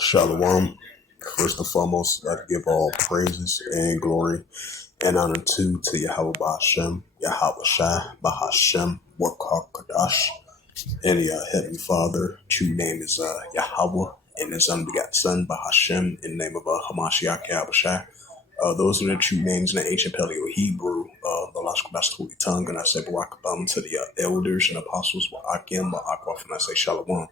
Shalom. First and foremost, I give all praises and glory and honor to Yahweh Bahashem, Yahweh Shai, Bahashem, Wakar Kadash, and Heavenly Father. True name is Yahweh, and his unbegotten Son, Bahashem, in the name of Hamashiach Yahweh Shai. Those are the true names in the ancient Paleo Hebrew, the logical that's holy tongue, and I say Barakabam to the elders and apostles, Ba'akim, Ba'akwaf, and I say Shalom.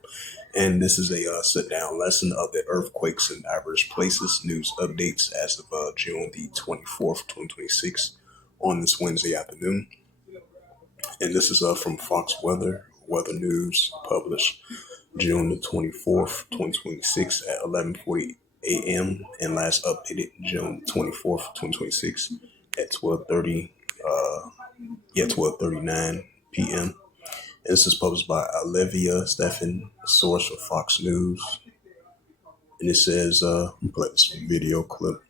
And this is a sit-down lesson of the earthquakes in diverse places, news updates as of June the 24th, 2026, on this Wednesday afternoon. And this is from Fox Weather News, published June the 24th, 2026 at 11:40 a.m. and last updated June 24th, 2026 at 12:39 p.m. And this is published by Olivia Stephan, source for Fox News. And it says, play this video clip.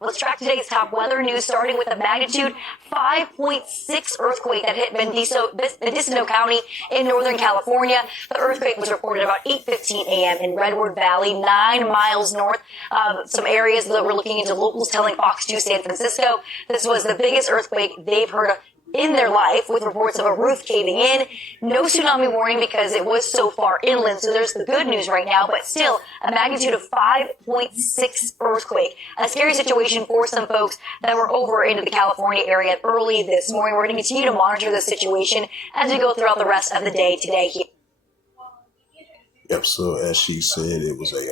Let's track today's top weather news, starting with a magnitude 5.6 earthquake that hit Mendocino County in Northern California. The earthquake was reported about 8:15 a.m. in Redwood Valley, 9 miles north of some areas that we're looking into. Locals telling Fox 2 San Francisco this was the biggest earthquake they've heard of in their life, with reports of a roof caving in. No tsunami warning because it was so far inland, so there's the good news right now, but still a magnitude of 5.6 earthquake. A scary situation for some folks that were over into the California area early this morning. We're going to continue to monitor the situation as we go throughout the rest of the day today here. Yep, so as she said, it was a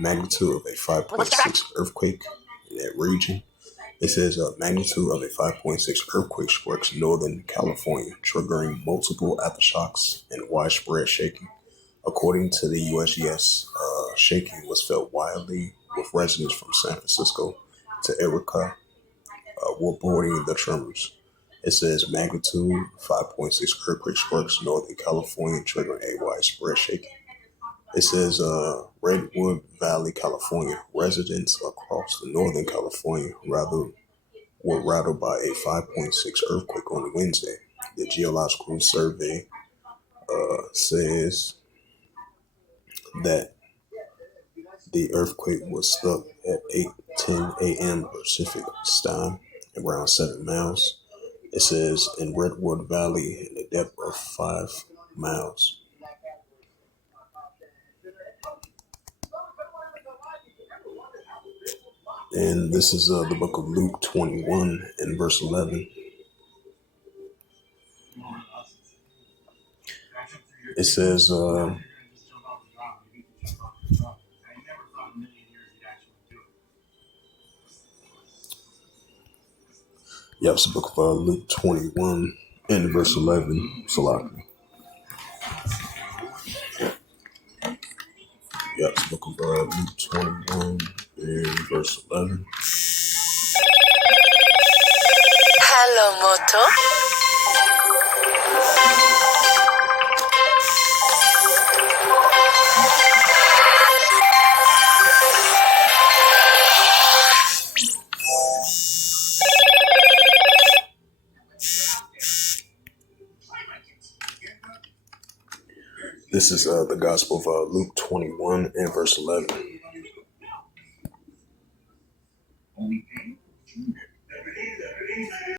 magnitude of a 5.6 earthquake in that region. It says a magnitude of a 5.6 earthquake strikes Northern California, triggering multiple aftershocks and widespread shaking. According to the USGS, shaking was felt wildly, with residents from San Francisco to Erica reporting the tremors. It says magnitude 5.6 earthquake strikes Northern California, triggering a widespread shaking. It says Redwood Valley, California. Residents across the Northern California were rattled by a 5.6 earthquake on Wednesday. The Geological Survey says that the earthquake was struck at 8:10 a.m. Pacific time, around 7 miles. It says in Redwood Valley, in a depth of 5 miles. And this is the book of Luke 21 and verse 11. It says, it's the book of Luke 21 and verse 11. Salaki. It's the book of Luke 21 and verse 11. Hello, Moto. This is the Gospel of Luke 21 and verse 11.